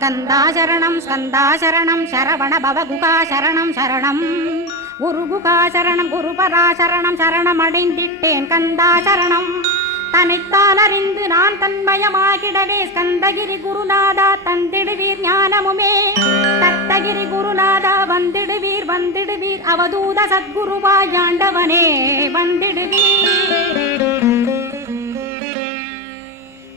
ஸ்கந்தாசரணம் ஸ்கந்தாசரணம் சரவண பவகுகாசரணம் சரணம் குரு குகாசரணம் குரு பராசரணம் சரணம் அடைந்திட்டேன் கந்தாசரணம் தன்னைத்தான் நான் தன்மயமாகிடவே ஸ்கந்தகிரி குருநாதா தந்திடுவீர் ஞானமுமே தத்தகிரி குருநாதா வந்திடுவீர் வந்திடுவீர் அவதூத சத்குருவாயாண்டவனே வந்திடுவீர்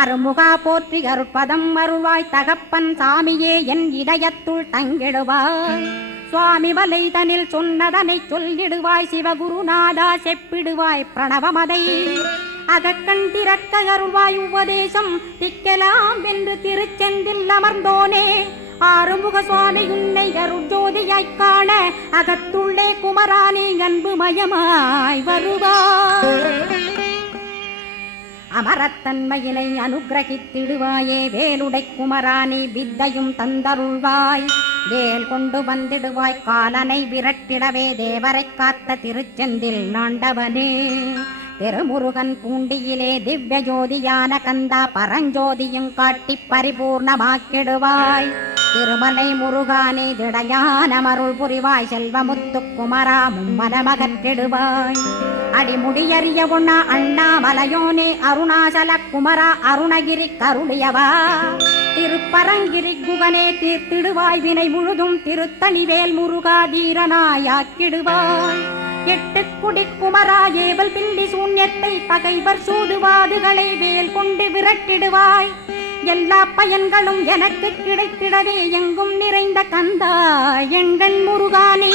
அருமுகா போற்றி அருட்பதம் அருள்வாய் தகப்பன் சாமியே என் இடையத்துள் தங்கிடுவாய் சுவாமி வலைதனில் சொன்னதனை சொல்லிடுவாய் சிவகுருநாதா செப்பிடுவாய் பிரணவமதை அகக்கண் திறக்க அருள்வாய் உபதேசம் திக்கலாம் என்று திருச்செந்தில் அமர்ந்தோனே ஆறுமுக சுவாமி உன்னை அருஜோதியாய் காண அகத்துள்ளே குமராணி அன்பு மயமாய் வருவாய் அமரத்தன்மையினை அனுகிரகித்திடுவாயே வேலுடை குமராணி வித்தையும் தந்தருள்வாய் வேல் கொண்டு வந்திடுவாய் காலனை விரட்டிடவே தேவரை காத்த திருச்செந்தில் நாண்டவனே திருமுருகன் பூண்டியிலே திவ்ய ஜோதியான கந்தா பரஞ்சோதியும் காட்டி பரிபூர்ணமாக்கிடுவாய் திருமலை முருகானே திடையான மருள் புரிவாய் செல்வமுத்துக்குமரா மும்மனமகற்றிடுவாய் அடிமுடியறிய உண்ணா அண்ணாமலையோனே அருணாசல குமரா அருணகிரி கருணியவா திருப்பரங்கிரி குகனே தீர்த்திடுவாய் வினை முழுதும் திருத்தணிவேல் முருகா தீரனாயாக்கிடுவாய் எட்டுக்குடி குமரா ஏவல் பில்லி சூன்யத்தை பகைவர் சூதுவாதுகளை வேல் கொண்டு விரட்டிடுவாய் எல்லா பயன்களும் எனக்கு கிடைத்திடவே எங்கும் நிறைந்த கந்தா எங்கள் முருகானே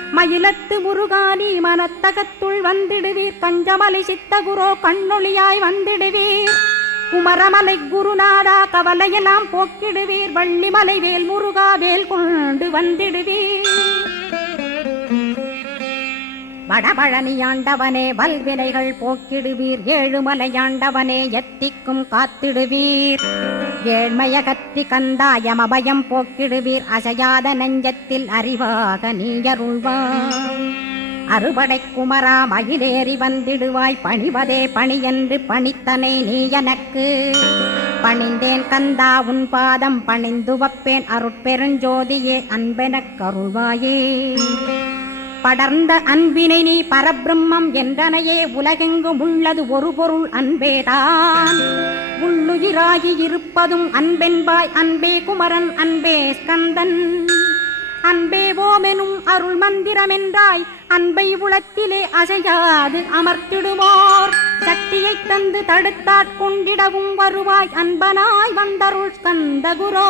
மயிலத்து முருகானி மனத்தகத்துள் வந்திடுவீர் கஞ்சமலை சித்தகுரோ கண்ணொழியாய் வந்திடுவீர் குமரமலை குருநாதா கவலையெல்லாம் போக்கிடுவீர் வள்ளிமலை வேல் முருகா வேல் கொண்டு வந்திடுவீர் வடபழனியாண்டவனே வல்வினைகள் போக்கிடுவீர் ஏழுமலையாண்டவனே எத்திக்கும் காத்திடுவீர் ஏழ்மையகத்தி கந்தாயம் அபயம் போக்கிடுவீர் அசையாத நெஞ்சத்தில் அறிவாக நீயருள்வார் அறுபடை குமரா மயிலேறி வந்திடுவாய் பணிவதே பணி என்று பணித்தனை நீ எனக்கு பணிந்தேன் கந்தா உன் பாதம் பணிந்துவப்பேன் அருட்பெருஞ்சோதியே அன்பெனக் கருள்வாயே படர்ந்த அன்பினை நீ பரபிரம்மம் என்றனையே உலகெங்கும் உள்ளது ஒரு பொருள் அன்பேதான் உள்ளுயிராகி இருப்பதும் அன்பென்பாய் அன்பே குமரன் அன்பே ஸ்கந்தன் அன்பே ஓமெனும் அருள் மந்திரமென்றாய் அன்பை உளத்திலே அசையாது அமர்த்திடுவோர் சக்தியை தந்து தடுத்தாற் கொண்டிடவும் வருவாய் அன்பனாய் வந்தருள் ஸ்கந்த குரோ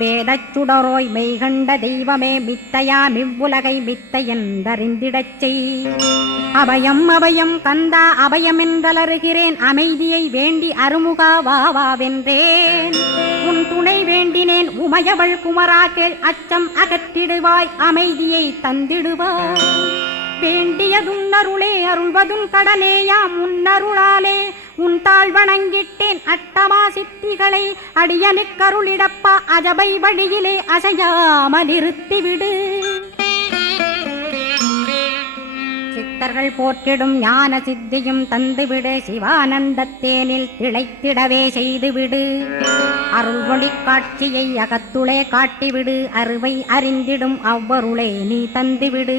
வேதச்சுடரோய் மெய்கண்ட தெய்வமே மித்தையா மிவ்வுலகை மித்தை என்றறிந்திடச் செய் அபயம் அபயம் கந்தா அபயம் என்றலருகிறேன் அமைதியை வேண்டி அருமுகா வாவா வென்றேன் உன் துணை வேண்டினேன் உமையவள் குமராக்கே அச்சம் அகற்றிடுவாய் அமைதியை தந்திடுவாய் வேண்டியதுன்னருளே அருள்வதும் கடலேயா முன்னருளாலே உன் தாழ் வணங்கிட்டேன் அட்டமா சித்திகளை அடியனுக்கருளிடப்பா அஜபை வழியிலே அசையாமல் இருத்திவிடு சித்தர்கள் போற்றிடும் ஞான சித்தியும் தந்துவிடு சிவானந்தத்தேனில் திளைத்திடவே செய்துவிடு அருள் ஒளி காட்சியை அகத்துளே காட்டிவிடு அருவை அறிந்திடும் அவ்வருளை நீ தந்துவிடு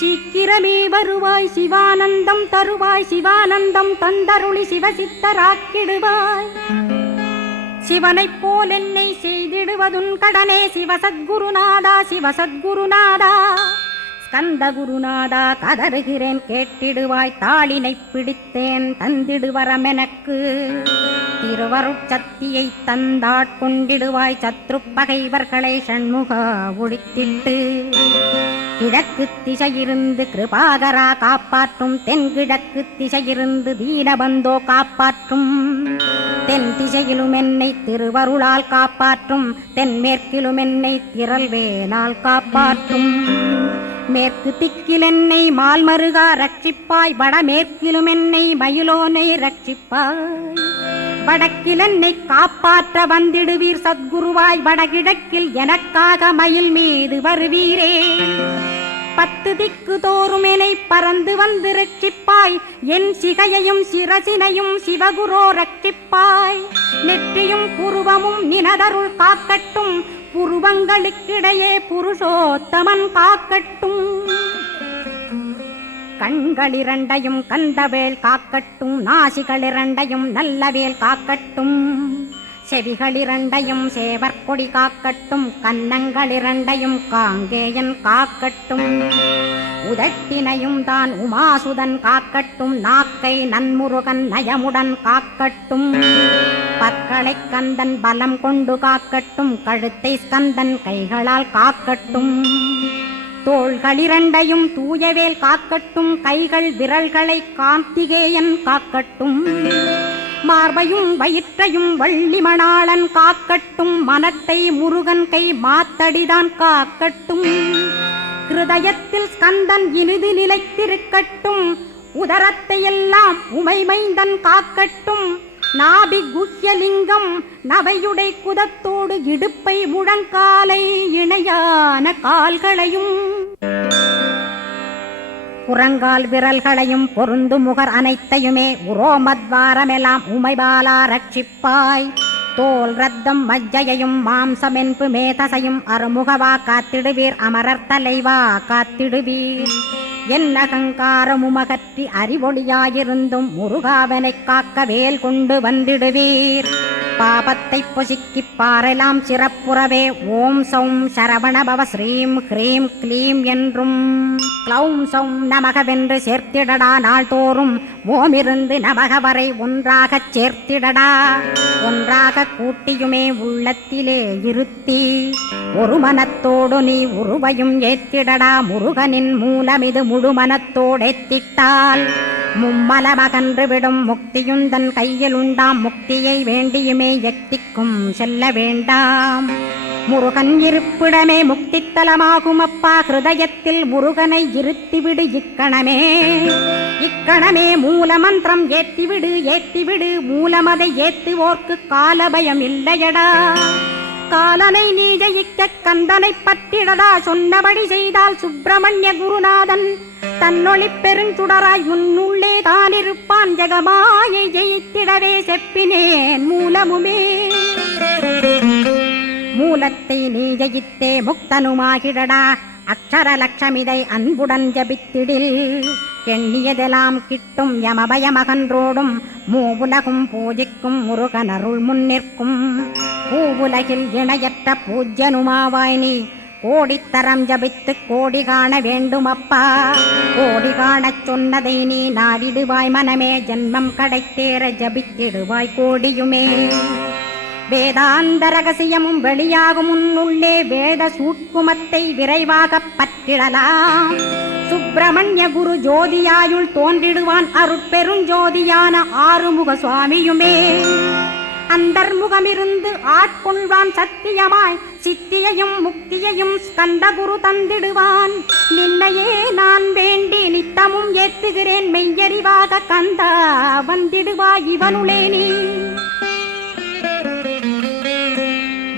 சீக்கிரமே வருவாய் சிவானந்தம் தருவாய் சிவானந்தம் தந்தருளி சிவசித்தராக்கிடுவாய் சிவனைப் போல் என்னை செய்திடுவதுன் கடனே சிவசத்குருநாதா சிவசத்குருநாதா ஸ்கந்த குருநாதா கதறுகிறேன் கேட்டிடுவாய் தாளினை பிடித்தேன் தந்திடுவரமெனக்கு திருவருட்சத்தியை தந்தாட்கொண்டிடுவாய் சத்ரு பகைவர்களை சண்முக ஒழித்திட்டு கிழக்கு திசையிருந்து கிருபாகரா காப்பாற்றும் தென்கிழக்கு திசையிருந்து தீனபந்தோ காப்பாற்றும் தென் திசையிலும் என்னை திருவருளால் காப்பாற்றும் தென்மேற்கிலும் என்னை திரள்வேனால் காப்பாற்றும் மேற்கு திக்கிலென்னை மால்மருகா ரட்சிப்பாய் வடமேற்கிலுமென்னை மயிலோனை ரட்சிப்பாய் என்னை காப்பாற்ற வந்திடுவீர் சத்குருவாய் வடகிழக்கில் எனக்காக மயில் மீது வருவீரே பத்து திக்கு தோறுமெனை பறந்து வந்து ரட்சிப்பாய் என் சிகையையும் சிரசினையும் சிவகுரோ ரட்சிப்பாய் நெற்றியும் குருவமும் நினதருள் காக்கட்டும் புருவங்களுக்கிடையே புருஷோத்தமன் காக்கட்டும் கண்கள் இரண்டையும் கந்தவேல் காக்கட்டும் நாசிகள் இரண்டையும் நல்லவேல் காக்கட்டும் செவிகள் இரண்டையும் சேவற்கொடி காக்கட்டும் கன்னங்கள் இரண்டையும் காங்கேயன் காக்கட்டும் உதட்டினையும் தான் உமாசுதன் காக்கட்டும் நாக்கை நன்முருகன் நயமுடன் காக்கட்டும் பற்களை கந்தன் பலம் கொண்டு காக்கட்டும் கழுத்தை ஸ்கந்தன் கைகளால் காக்கட்டும் தோள்களிரண்டையும் தூயவேல் காக்கட்டும் கைகள் விரல்களை கார்த்திகேயன் காக்கட்டும் மார்பையும் வயிற்றையும் வள்ளிமணாளன் காக்கட்டும் மனத்தை முருகன் கை மாத்தடிதான் காக்கட்டும் ஹிருதயத்தில் ஸ்கந்தன் இனிது நிலைத்திருக்கட்டும் உதரத்தை எல்லாம் உமைமைந்தன் காக்கட்டும் நாபி குஹ்யலிங்கம் நவையுடை குதத்தோடு இடுப்பை முழங்காலை இணையான கால்களையும் புறங்கால் விரல்களையும் பொருந்து முகர் அனைத்தையுமே உரோமத்வாரமெல்லாம் உமைபாலா ரட்சிப்பாய் தோல் ரத்தம் மஜ்ஜையும் மாம்சமென்பு மேதசையும் அருமுகவா காத்திடுவீர் அமரர் தலைவா காத்திடுவீர் என் அகங்காரமுமகற்றி அறிவொளியாயிருந்தும் முருகாவனை காக்க வேல் கொண்டு வந்திடுவீர் பாபத்தை பொசுக்கி பாரலாம் சிறப்புறவே ஓம் சௌம் சரவணபவ ஸ்ரீம் ஹ்ரீம் க்ளீம் என்றும் க்ளௌம் சௌம் நமகவென்று சேர்த்திடடா நாள்தோறும் ஓமிருந்து நமக வரை ஒன்றாகச் சேர்த்திடடா ஒன்றாக கூட்டியுமே உள்ளத்திலே இருத்தி ஒரு மனத்தோடு நீ உருவையும் ஏத்திடடா முருகனின் மூலம் இது முழு மனத்தோடேத்திட்டால் மும்மலமகன்று விடும் முக்தியும் தன் கையில் உண்டாம் முக்தியை வேண்டியுமே எத்திக்கும் செல்ல வேண்டாம் முருகன் இருப்பிடமே முக்தித்தலமாகும் அப்பா ஹிருதயத்தில் முருகனை இருத்திவிடு இக்கணமே இக்கணமே மூலமந்திரம் ஏத்திவிடு ஏத்திவிடு மூலமதை ஏத்துவோர்க்கு கால பயம் இல்லையடா காலனை நீ ஜெயிக்க கந்தனை பற்றிடடா சொன்னபடி செய்தால் சுப்பிரமணிய குருநாதன் தன்னொழி பெருஞ்சுடராய் உன்னுள்ளே தான் இருப்பான் ஜெகமாயை ஜெயித்திடவே செப்பினேன் மூலமுமே மூலத்தை நீ ஜெயித்தே முக்தனுமாகிடடா அக்ஷர லட்சமிதை அன்புடன் ஜபித்திடில் எண்ணியதெல்லாம் கிட்டும் யமபயமகன்றோடும் மூவுலகும் பூஜிக்கும் முருகனருள் முன்னிற்கும் பூவுலகில் இணையற்ற பூஜ்யனுமாவாய் நீ கோடித்தரம் ஜபித்து கோடி காண வேண்டுமப்பா கோடி காணச் சொன்னதை நீ நாடிடுவாய் மனமே ஜென்மம் கடைத்தேற ஜபித்திடுவாய் கோடியுமே வேதாந்த ரகசியமும் வெளியாகும் உன்னுள்ளே வேத சூட்குமத்தை விரைவாக பற்றிடலாம் சுப்பிரமணிய குரு ஜோதியாயுள் தோன்றிடுவான் அருட்பெருஞ்சோதியான ஆறுமுக சுவாமியுமே அந்தர்முகமிருந்து ஆட்கொள்வான் சத்தியமாய் சித்தியையும் முக்தியையும் குரு தந்திடுவான் நின்னையே நான் வேண்டி நித்தமும் ஏத்துகிறேன் மெய்யறிவாக கந்தா வந்திடுவாய் இவனுளே நீ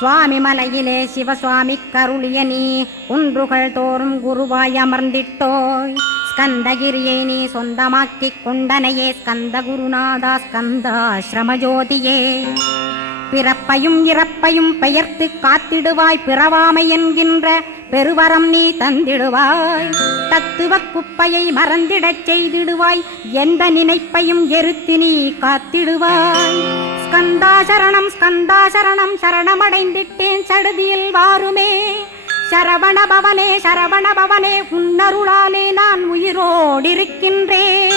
சுவாமி மலையிலே சிவசுவாமி கருளிய நீ குன்றுகள் தோறும் குருவாய் அமர்ந்திட்டோய் ஸ்கந்தகிரியை நீ சொந்தமாக்கிக் கொண்டனையே ஸ்கந்த குருநாதா ஸ்கந்தாசிரமஜோதியே பிறப்பையும் இறப்பையும் பெயர்த்து காத்திடுவாய் பிறவாமை என்கின்ற பெருவரம் நீ தந்திடுவாய் தத்துவ குப்பையை மறந்திடச் செய்திடுவாய் எந்த நினைப்பையும் எருத்தி நீ காத்திடுவாய் ஸ்கந்தா சரணம் ஸ்கந்தா சரணம் சரணமடைந்திட்டேன் சடுதியில் வாருமே சரவண பவனே சரவண பவனே உன்னருளாலே நான் உயிரோடிருக்கின்றேன்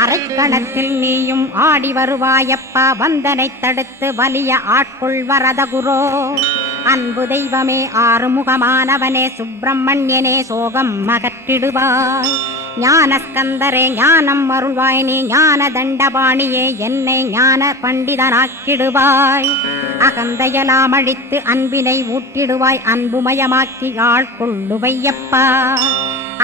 அரைக்கணத்தில் நீயும் ஆடி வருவாயப்பா வந்தனை தடுத்து வலிய ஆட்கொள் வரதகுரோ அன்பு தெய்வமே ஆறுமுகமானவனே சுப்பிரமணியனே சோகம் மகற்றிடுவாய் ஞானஸ்கந்தரே ஞானம் அருள்வாயினி ஞான தண்டபாணியே என்னை ஞான பண்டிதனாக்கிடுவாய் அகந்தையலாம் அழித்து அன்பினை ஊட்டிடுவாய் அன்புமயமாக்கி ஆள் கொள்ளுவையப்பா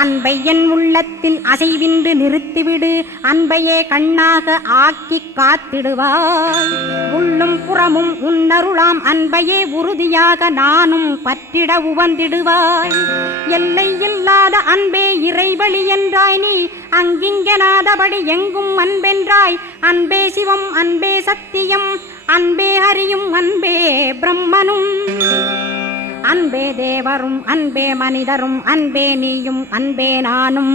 அன்பை என் உள்ளத்தில் அசைவின்றி நிறுத்திவிடு அன்பையே கண்ணாக ஆக்கி காத்திடுவாய் உள்ளும் புறமும் உன்னருளாம் அன்பையே உறுதியாக நானும் பற்றிட உவந்திடுவாய் எல்லை இல்லாத அன்பே இறைவழி என்றார் வந்தாய் நீ அங்கிங்கனாதபடி எங்கும் அன்பென்றாய் அன்பே சிவம் அன்பே சத்தியம் அன்பே ஹரியும் அன்பே பிரம்மனும் அன்பே தேவரும் அன்பே மனிதரும் அன்பே நீயும் அன்பே நானும்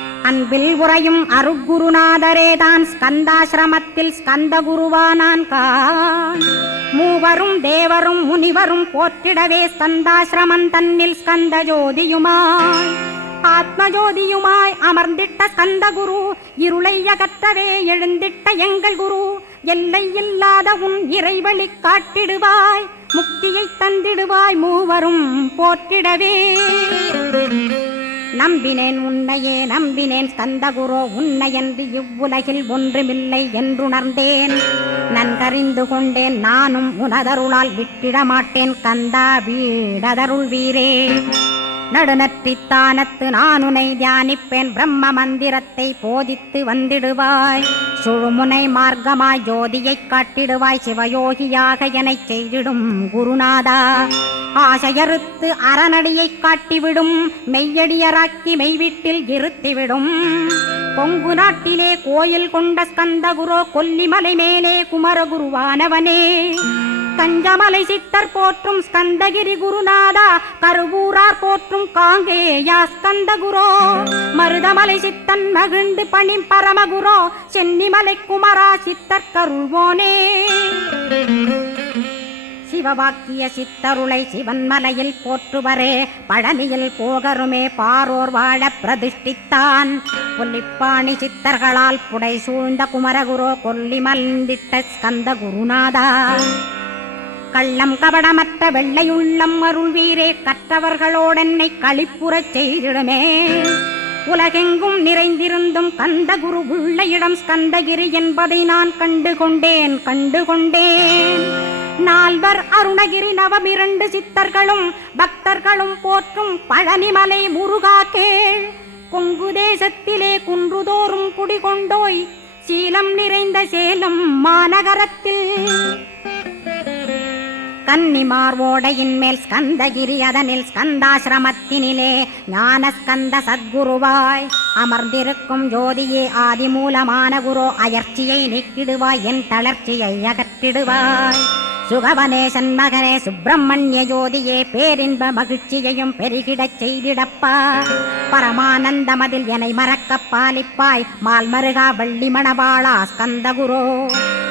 அன்பில் உறையும் தான் ஸ்கந்தாசிரமத்தில் ஸ்கந்த குருவானான் கான் மூவரும் தேவரும் முனிவரும் போற்றிடவே ஸ்கந்தாசிரமன் தன்னில் ஸ்கந்த ஜோதியுமாய் ஆத்மஜோதியுமாய் அமர்ந்திட்ட ஸ்கந்த குரு இருளை அகத்தவே எழுந்திட்ட எங்கள் குரு எல்லை இல்லாத உன் இறைவழி காட்டிடுவாய் முக்தியை தந்திடுவாய் மூவரும் போற்றிடவே நம்பினேன் உன்னையே நம்பினேன் ஸ்கந்தகுரோ உன்னை என்று இவ்வுலகில் ஒன்றுமில்லை என்றுணர்ந்தேன் நன்கறிந்து கொண்டேன் நானும் உனதருளால் விட்டிட மாட்டேன் கந்தா வீடதருள் வீரே நடுநற்றித்தானத்து நானுனை தியானிப்பேன் பிரம்ம மந்திரத்தை போதித்து வந்திடுவாய் சுழுமுனை மார்க்கமாய் ஜோதியைக் காட்டிடுவாய் சிவயோகியாக என செய்திடும் குருநாதா ஆசையறுத்து அறநடியைக் காட்டிவிடும் மெய்யடியராக்கி மெய்விட்டில் இருத்திவிடும் பொங்கு நாட்டிலே கோயில் கொண்ட ஸ்கந்த குரோ கொல்லிமலை மேலே குமரகுருவானவனே கஞ்சமலை சித்தர் போற்றும் ஸ்கந்தகிரி குருநாதா கருவூரார் போற்றும் காங்கேயா ஸ்கந்த குரோ மருதமலை சித்தன் மகிழ்ந்து பணி பரமகுரோ சென்னிமலை குமரா சித்தர் கருள்வோனே சிவவாக்கிய சித்தருளை சிவன் மலையில் போற்றுவரே பழனியில் போகருமே பாரோர் வாழ பிரதிஷ்டித்தான் கொல்லிப்பாணி சித்தர்களால் புடை சூழ்ந்த குமரகுரோ கொல்லி மல்ந்திட்ட ஸ்கந்த குருநாதா கள்ளம் கபடமற்ற வெள்ளையுள்ளம் அருள் வீரே கற்றவர்களோடென்னை கழிப்புறச் செய்திடமே உலகெங்கும் நிறைந்திருந்தும் கந்த குரு உள்ள இடம் ஸ்கந்தகிரி என்பதை நான் கண்டு கொண்டேன் கண்டு கொண்டேன் நால்வர் அருணகிரி நவமிரண்டு சித்தர்களும் பக்தர்களும் போற்றும் பழனிமலை முருகா கேள் கொங்கு தேசத்திலே குன்றுதோறும் குடிகொண்டோய் சீலம் நிறைந்த சேலம் மாநகரத்தில் கன்னிமார் ஓடையின் மேல் ஸ்கந்தகிரி அதனில் ஸ்கந்தாசிரமத்தினிலே ஞான ஸ்கந்த சத்குருவாய் அமர்ந்திருக்கும் ஜோதியே ஆதி மூலமான குரு அயர்ச்சியை நீக்கிடுவாய் என் தளர்ச்சியை அகற்றிடுவாய் சுகவனேசன் மகனே சுப்பிரமணிய ஜோதியே பேரின்ப மகிழ்ச்சியையும் பெருகிடச் செய்திடப்பா பரமானந்த மதில் என்னை மறக்க பாலிப்பாய் மால்மருகா வள்ளி மணவாளா ஸ்கந்த குரோ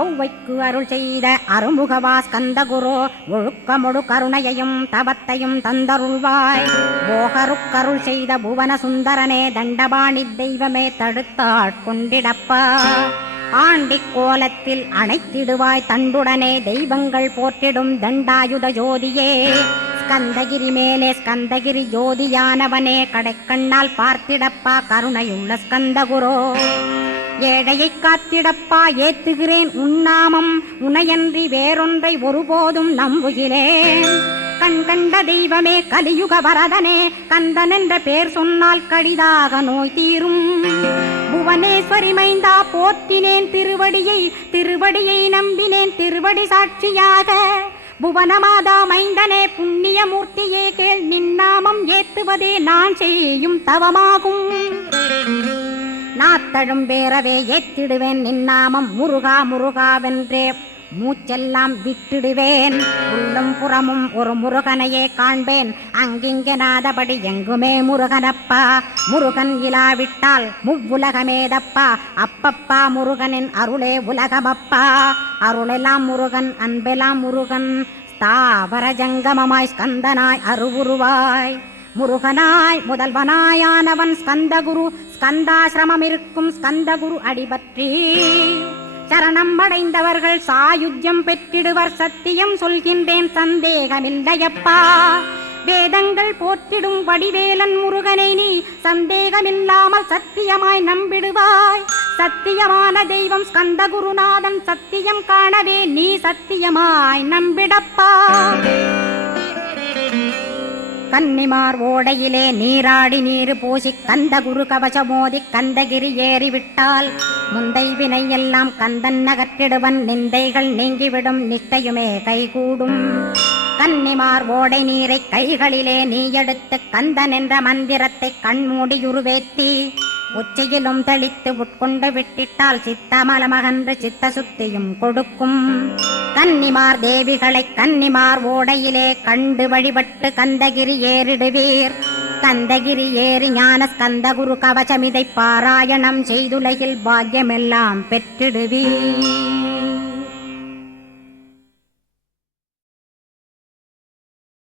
அவ்வைக்கு அருள் செய்த அருமுகவா ஸ்கந்த குரு ஒழுக்கமொழு கருணையையும் தவத்தையும் தந்தருள்வாய் போகருக்கருள் செய்த புவன சுந்தரனே தண்டபாணி தெய்வமே தடுத்தாள் கொண்டிடப்பா ஆண்டி கோலத்தில் அணைத்திடுவாய் தண்டுடனே தெய்வங்கள் போற்றிடும் தண்டாயுத ஜோதியே ஸ்கந்தகிரி மேலே ஸ்கந்தகிரி ஜோதியானவனே கடைக்கண்ணால் பார்த்திடப்பா கருணையுள்ள ஸ்கந்த ஸ்கந்தகுரோ ஏழையை காத்திடப்பா ஏத்துகிறேன் உன்னாமம் உனையன்றி வேறொன்றை ஒருபோதும் நம்புகிறேன் கண் கண்ட தெய்வமே கலியுக வரதனே கந்தன் என்ற பேர் சொன்னால் கடிதாக நோய் தீரும் புவனேஸ்வரி மைந்தா போத்தினேன் திருவடியை திருவடியை நம்பினேன் திருவடி சாட்சியாக புவனமாதா மைந்தனே புண்ணியமூர்த்தியே கேள் நின்னாமம் ஏத்துவதே நான் செய்யும் தவமாகும் நாத்தழும் பேரவே ஏத்திடுவேன் நின்னாமம் முருகா முருகாவென்றே மூச்செல்லாம் விட்டிடுவேன் உள்ளும் புறமும் ஒரு முருகனையே காண்பேன் அங்கிங்க நாதபடி எங்குமே முருகனப்பா முருகன் இலாவிட்டால் முவ்வுலகமேதப்பா அப்பப்பா முருகனின் அருளே உலகமப்பா அருளெல்லாம் முருகன் அன்பெல்லாம் முருகன் தாவர ஜங்கமமாய் ஸ்கந்தனாய் அருவுருவாய் முருகனாய் முதல்வனாயானவன் ஸ்கந்தகுரு ஸ்கந்த ஸ்கந்தகுரு அடிபற்றி சரணம் அடைந்தவர்கள் சாயுஜ்யம் பெற்றிடுவர் சத்தியம் சொல்கின்றேன் சந்தேகமில்லையப்பா வேதங்கள் போற்றிடும் வடிவேலன் முருகனை நீ சந்தேகமில்லாமல் சத்தியமாய் நம்பிடுவாய் சத்தியமான தெய்வம் ஸ்கந்த குருநாதன் சத்தியம் காணவே நீ சத்தியமாய் நம்பிடப்பா கன்னிமார் ஓடையிலே நீராடி நீரு பூசி கந்த குரு மோதி கந்தகிரி ஏறிவிட்டால் முந்தை வினை எல்லாம் கந்தன் நகற்றிடுவன் நிந்தைகள் நீங்கிவிடும் நித்தையுமே கைகூடும் கன்னிமார் ஓடை நீரை கைகளிலே நீ எடுத்து கந்தன் என்ற மந்திரத்தை கண்மூடியுருவேத்தி உச்சியிலும் தெளித்து உட்கொண்டு விட்டிட்டால் சித்தமலமகன்று சித்த சுத்தியும் கொடுக்கும் கன்னிமார் தேவிகளை கன்னிமார் ஓடையிலே கண்டு வழிபட்டு கந்தகிரி ஏறிடுவீர் கந்தகிரி ஏறி ஞான ஸ்கந்த குரு கவசமிதை பாராயணம் செய்துலகில் பாக்கியமெல்லாம் பெற்றிடுவீர்